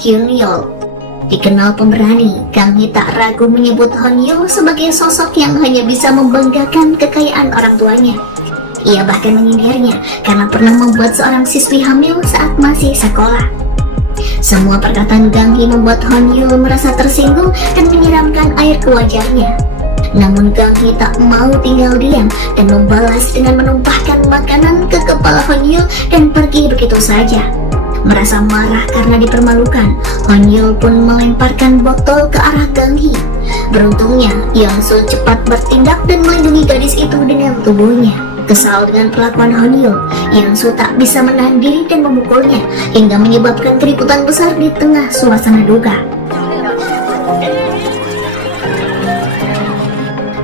Hyun-yeol dikenal pemberani, Kang Hee tak ragu menyebut Hon-yeol sebagai sosok yang hanya bisa membanggakan kekayaan orang tuanya. Ia bahkan menyindirnya karena pernah membuat seorang siswi hamil saat masih sekolah. Semua perkataan Kang Hee membuat Hon-yeol merasa tersinggung dan menyiramkan air ke wajahnya. Namun Kang Hee tak mau tinggal diam dan membalas dengan menumpahkan makanan ke kepala Hon-yeol dan pergi begitu saja. Merasa marah karena dipermalukan, Hon-yeol pun melemparkan botol ke arah Kang Hee. Beruntungnya, Yeon-su cepat bertindak dan melindungi gadis itu dengan tubuhnya. Kesal dengan perlakuan Hon-yeol, Yeon-su tak bisa menahan diri dan memukulnya, hingga menyebabkan keributan besar di tengah suasana duka.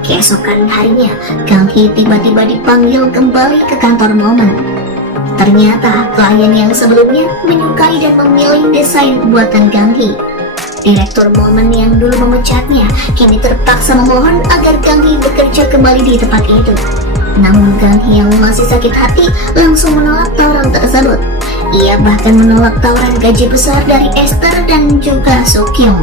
Keesokan harinya, Kang Hee tiba-tiba dipanggil kembali ke kantor Momen. Ternyata klien yang sebelumnya menyukai dan memilih desain buatan Kang Hee. Direktur Momen yang dulu memecatnya kini terpaksa memohon agar Kang Hee bekerja kembali di tempat itu. Namun Kang Hee yang masih sakit hati langsung menolak tawaran tersebut. Ia bahkan menolak tawaran gaji besar dari Esther dan juga Soo-kyung.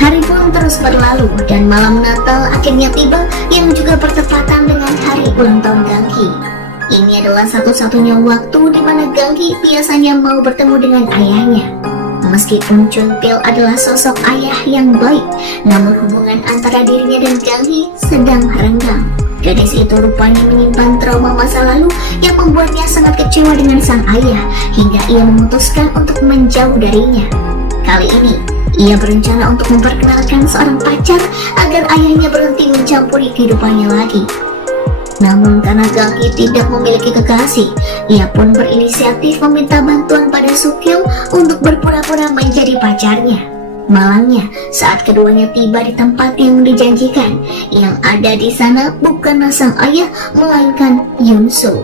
Hari pun terus berlalu dan malam Natal akhirnya tiba yang juga bertepatan dengan hari ulang tahun Kang Hee. Ini adalah satu-satunya waktu di mana Kang Hee biasanya mau bertemu dengan ayahnya. Meskipun Chun Pil adalah sosok ayah yang baik, namun hubungan antara dirinya dan Kang Hee sedang renggang. Gadis itu rupanya menyimpan trauma masa lalu yang membuatnya sangat kecewa dengan sang ayah hingga ia memutuskan untuk menjauh darinya. Kali ini ia berencana untuk memperkenalkan seorang pacar agar ayahnya berhenti mencampuri kehidupannya lagi. Namun karena Kang Hee tidak memiliki kekasih, ia pun berinisiatif meminta bantuan pada Soo-kyung untuk berpura-pura menjadi pacarnya. Malangnya, saat keduanya tiba di tempat yang dijanjikan, yang ada di sana bukanlah sang ayah, melainkan Yeon-su.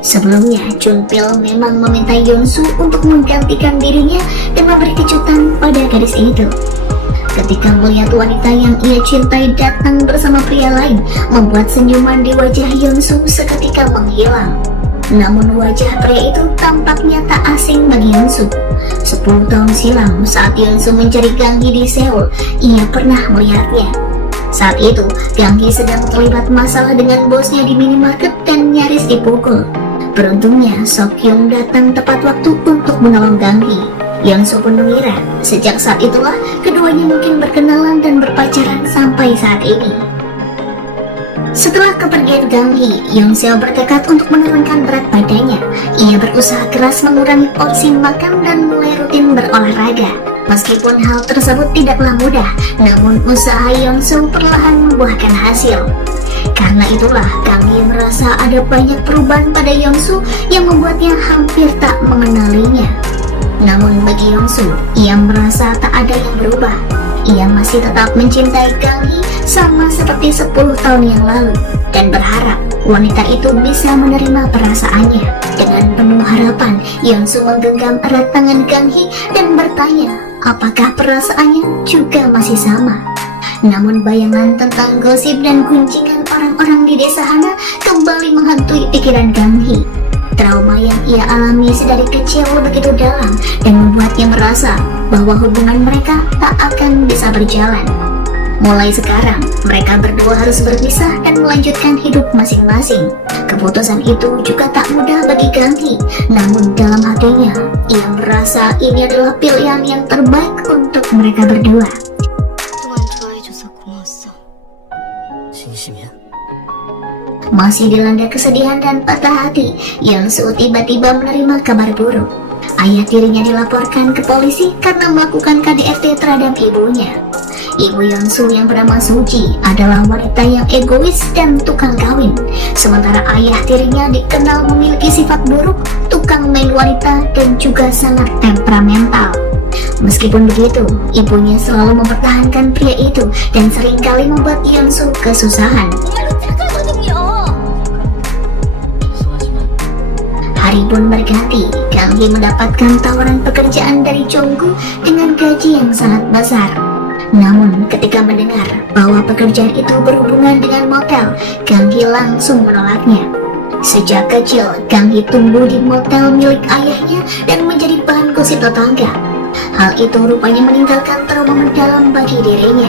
Sebelumnya, Chun Pil memang meminta Yeon-su untuk menggantikan dirinya dan memberi kejutan pada gadis itu. Ketika melihat wanita yang ia cintai datang bersama pria lain, membuat senyuman di wajah Yeon-su seketika menghilang. Namun wajah pria itu tampaknya tak asing bagi Yeon-su. 10 tahun silam saat Yeon-su mencari Kang Hee di Seoul, ia pernah melihatnya. Saat itu, Kang Hee sedang terlibat masalah dengan bosnya di minimarket dan nyaris dipukul. Beruntungnya, Soo-kyung datang tepat waktu untuk menolong Kang Hee. Yeon-su pun mengira sejak saat itulah keduanya mungkin berkenalan dan berpacaran sampai saat ini. Setelah kepergian Kang Hee, Yeon-su bertekad untuk menurunkan berat badannya. Ia berusaha keras mengurangi porsi makan dan mulai rutin berolahraga. Meskipun hal tersebut tidaklah mudah, namun usaha Yeon-su perlahan membuahkan hasil. Karena itulah Kang Hee merasa ada banyak perubahan pada Yeon-su yang membuatnya hampir tak mengenalinya. Namun bagi Yeon-su, ia merasa tak ada yang berubah. Ia masih tetap mencintai Kang Hee sama seperti 10 tahun yang lalu dan berharap wanita itu bisa menerima perasaannya. Dengan penuh harapan, Yeon-su menggenggam erat tangan Kang Hee dan bertanya apakah perasaannya juga masih sama. Namun bayangan tentang gosip dan gunjingan orang-orang di desa Hana kembali menghantui pikiran Kang Hee. Trauma yang ia alami sedari kecil begitu dalam dan membuatnya merasa bahwa hubungan mereka tak akan bisa berjalan. Mulai sekarang, mereka berdua harus berpisah dan melanjutkan hidup masing-masing. Keputusan itu juga tak mudah bagi Kang Hee, namun dalam hatinya, ia merasa ini adalah pilihan yang terbaik untuk mereka berdua. Masih dilanda kesedihan dan patah hati, Yeon-su tiba-tiba menerima kabar buruk. Ayah tirinya dilaporkan ke polisi karena melakukan KDRT terhadap ibunya. Ibu Yeon-su yang bernama Suji adalah wanita yang egois dan tukang kawin. Sementara ayah tirinya dikenal memiliki sifat buruk, tukang main wanita, dan juga sangat temperamental. Meskipun begitu, ibunya selalu mempertahankan pria itu dan seringkali membuat Yeon-su kesusahan. Hari pun berganti, Kang Hee mendapatkan tawaran pekerjaan dari Jonggu dengan gaji yang sangat besar. Namun ketika mendengar bahwa pekerjaan itu berhubungan dengan motel, Kang Hee langsung menolaknya. Sejak kecil, Kang Hee tumbuh di motel milik ayahnya dan menjadi bahan gosip tetangga. Hal itu rupanya meninggalkan trauma mendalam bagi dirinya.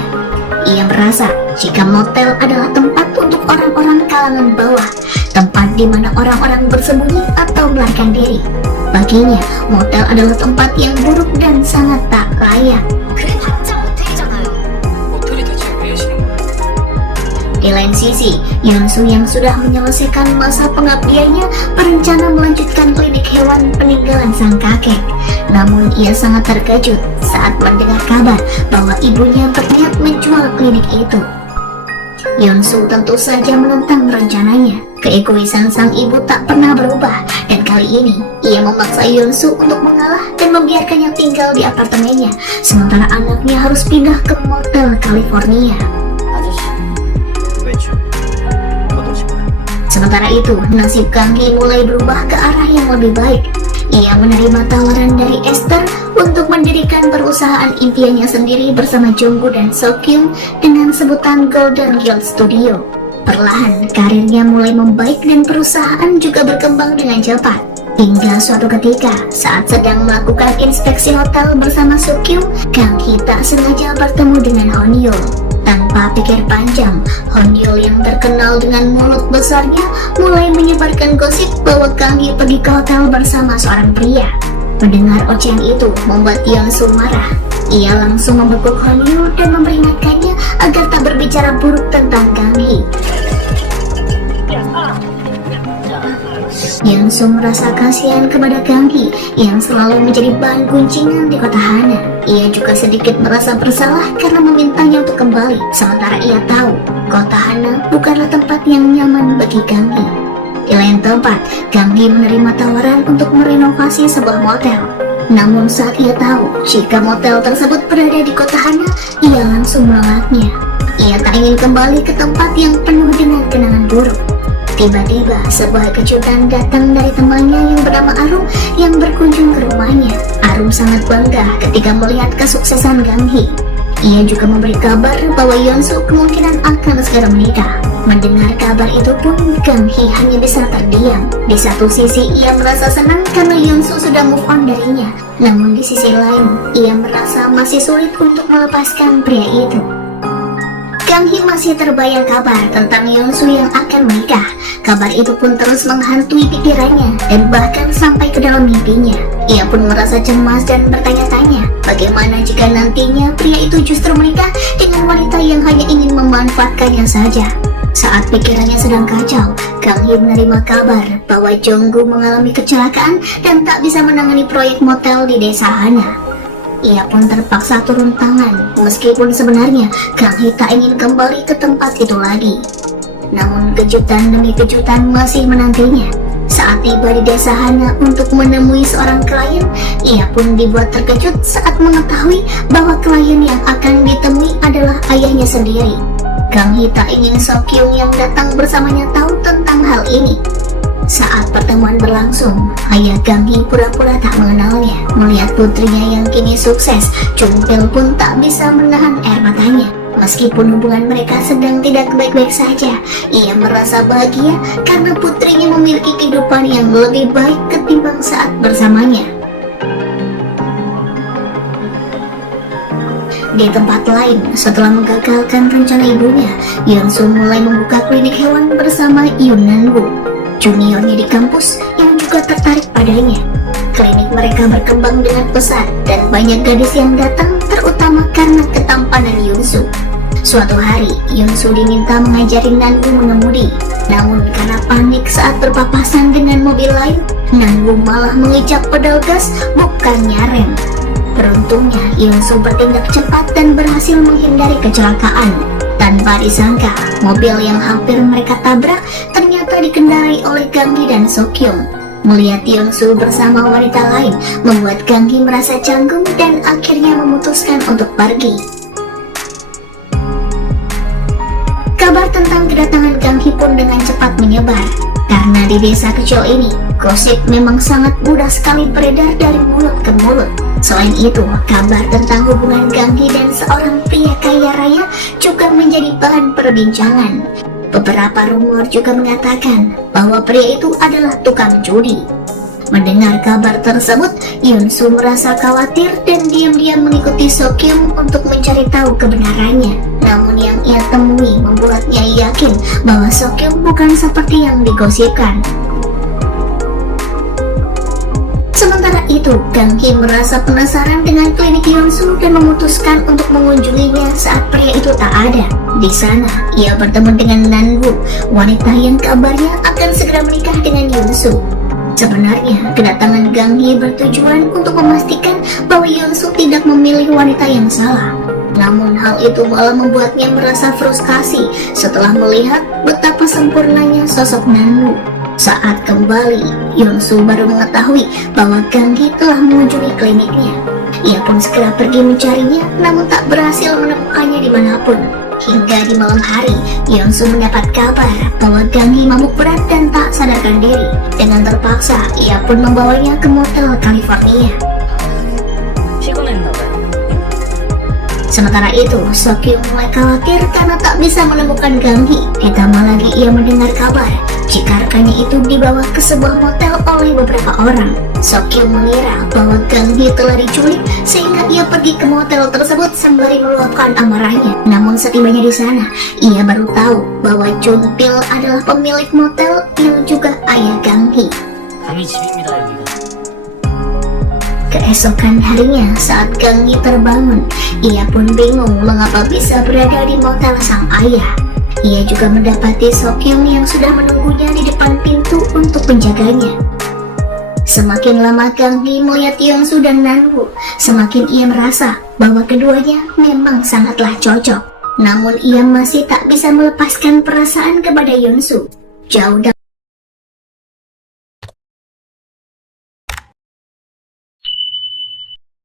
Ia merasa jika motel adalah tempat untuk orang-orang kalangan bawah, tempat di mana orang-orang bersembunyi atau melarikan diri. Baginya, motel adalah tempat yang buruk dan sangat tak layak. Di lain sisi, Yeonsu yang sudah menyelesaikan masa pengabdiannya berencana melanjutkan klinik hewan peninggalan sang kakek. Namun ia sangat terkejut saat mendengar kabar bahwa ibunya berniat menjual klinik itu. Yeonsu tentu saja menentang rencananya. Keegoisan sang ibu tak pernah berubah, dan kali ini ia memaksa Yeonsu untuk mengalah dan membiarkannya tinggal di apartemennya, sementara anaknya harus pindah ke motel California. Sementara itu, nasib Kang Hee mulai berubah ke arah yang lebih baik. Ia menerima tawaran dari Esther untuk mendirikan perusahaan impiannya sendiri bersama Jonggu dan Seokhyun dengan sebutan Golden Guild Studio. Perlahan, karirnya mulai membaik dan perusahaan juga berkembang dengan cepat. Hingga suatu ketika, saat sedang melakukan inspeksi hotel bersama Seokhyun, Kang Hee tak sengaja bertemu dengan Honyul. Tanpa pikir panjang, Honyul yang terkenal dengan mulut besarnya mulai menyebarkan gosip bahwa Kang Hee pergi ke hotel bersama seorang pria. Mendengar ocehan itu membuat Yeonsu marah. Ia langsung membekuk Honyul dan memperingatkannya agar tak berbicara buruk tentang Kang Hee. Yeonsu merasa kasihan kepada Kang Hee yang selalu menjadi bahan guncingan di kota Hana. Ia juga sedikit merasa bersalah karena memintanya untuk kembali, sementara ia tahu kota Hana bukanlah tempat yang nyaman bagi Kang Hee. Di lain tempat, Kang Hee menerima tawaran untuk merenovasi sebuah motel. Namun saat ia tahu jika motel tersebut berada di kota Hana, ia langsung menolaknya. Ia tak ingin kembali ke tempat yang penuh dengan kenangan buruk. Tiba-tiba sebuah kejutan datang dari temannya yang bernama Arum yang berkunjung ke rumahnya. Arum sangat bangga ketika melihat kesuksesan Kang Hee. Ia juga memberi kabar bahwa Yeonsu kemungkinan akan segera menikah. Mendengar kabar itu pun, Kang Hee hanya bisa terdiam. Di satu sisi ia merasa senang karena Yeonsu sudah move on darinya. Namun di sisi lain, ia merasa masih sulit untuk melepaskan pria itu. Kang Hee masih terbayang kabar tentang Yeonsu yang akan menikah. Kabar itu pun terus menghantui pikirannya dan bahkan sampai ke dalam mimpinya. Ia pun merasa cemas dan bertanya-tanya, bagaimana jika nantinya pria itu justru menikah dengan wanita yang hanya ingin memanfaatkannya saja. Saat pikirannya sedang kacau, Kang Hee menerima kabar bahwa Jonggu mengalami kecelakaan dan tak bisa menangani proyek motel di desa Hana. Ia pun terpaksa turun tangan, meskipun sebenarnya Kang Hee tak ingin kembali ke tempat itu lagi. Namun kejutan demi kejutan masih menantinya. Saat tiba di desa Hana untuk menemui seorang klien, ia pun dibuat terkejut saat mengetahui bahwa klien yang akan ditemui adalah ayahnya sendiri. Kang Hee tak ingin Seokhyun yang datang bersamanya tahu tentang hal ini. Saat pertemuan berlangsung, ayah Kang Hee pura-pura tak mengenalnya. Melihat putrinya yang kini sukses, Chung Pil pun tak bisa menahan air matanya. Meskipun hubungan mereka sedang tidak baik-baik saja, ia merasa bahagia karena putrinya memiliki kehidupan yang lebih baik ketimbang saat bersamanya. Di tempat lain, setelah menggagalkan rencana ibunya, Yeonsu mulai membuka klinik hewan bersama Yoon Nan-woo, juniornya di kampus yang juga tertarik padanya. Klinik mereka berkembang dengan pesat dan banyak gadis yang datang, terutama karena ketampanan Yeonsu. Suatu hari, Yeonsu diminta mengajari Nan-woo mengemudi. Namun karena panik saat berpapasan dengan mobil lain, Nan-woo malah menginjak pedal gas bukannya rem. Beruntungnya, Yeonsu bertindak cepat dan berhasil menghindari kecelakaan. Tanpa disangka, mobil yang hampir mereka tabrak ternyata dikendarai oleh Kang Hee dan Seokhyun. Melihat Yeonsu bersama wanita lain membuat Kang Hee merasa canggung dan akhirnya memutuskan untuk pergi. Kabar tentang kedatangan Kang Hee pun dengan cepat menyebar. Karena di desa kecil ini, gosip memang sangat mudah sekali beredar dari mulut ke mulut. Selain itu, kabar tentang hubungan Gang Hee dan seorang pria kaya raya juga menjadi bahan perbincangan. Beberapa rumor juga mengatakan bahwa pria itu adalah tukang judi. Mendengar kabar tersebut, Yunsu merasa khawatir dan diam-diam mengikuti Seokhyun untuk mencari tahu kebenarannya. Namun yang ia temui membuatnya yakin bahwa Seokhyun bukan seperti yang digosipkan. Sementara itu, Gang Hee merasa penasaran dengan klinik Yunsu dan memutuskan untuk mengunjunginya saat pria itu tak ada. Di sana, ia bertemu dengan Nanwoo, wanita yang kabarnya akan segera menikah dengan Yunsu. Sebenarnya, kedatangan Gang Hee bertujuan untuk memastikan bahwa Yunsu tidak memilih wanita yang salah. Namun hal itu malah membuatnya merasa frustasi setelah melihat betapa sempurnanya sosok Nanwoo. Saat kembali, Yunsu baru mengetahui bahwa Gang Hee telah mengunjungi kliniknya. Ia pun segera pergi mencarinya, namun tak berhasil menemukannya dimanapun. Hingga di malam hari, Yunsu mendapat kabar bahwa Gang Hee mabuk berat dan tak sadarkan diri. Dengan terpaksa, ia pun membawanya ke motel California. Sementara itu, Seokhyun mulai khawatir karena tak bisa menemukan Gang Hee. Ditambah lagi ia mendengar kabar jika rekannya itu dibawa ke sebuah motel oleh beberapa orang. Seokhyun mengira bahwa Gang Hee telah diculik sehingga ia pergi ke motel tersebut sembari meluapkan amarahnya. Namun setibanya di sana, ia baru tahu bahwa Chun Pil adalah pemilik motel yang juga ayah Gang Hee. Keesokan harinya saat Gang Hee terbangun, ia pun bingung mengapa bisa berada di motel sang ayah. Ia juga mendapati Seokhyun yang sudah menunggunya di depan pintu untuk menjaganya. Semakin lama Gang Hee melihat Yunsu dan Nanwoo, semakin ia merasa bahwa keduanya memang sangatlah cocok. Namun ia masih tak bisa melepaskan perasaan kepada Yunsu. Jauh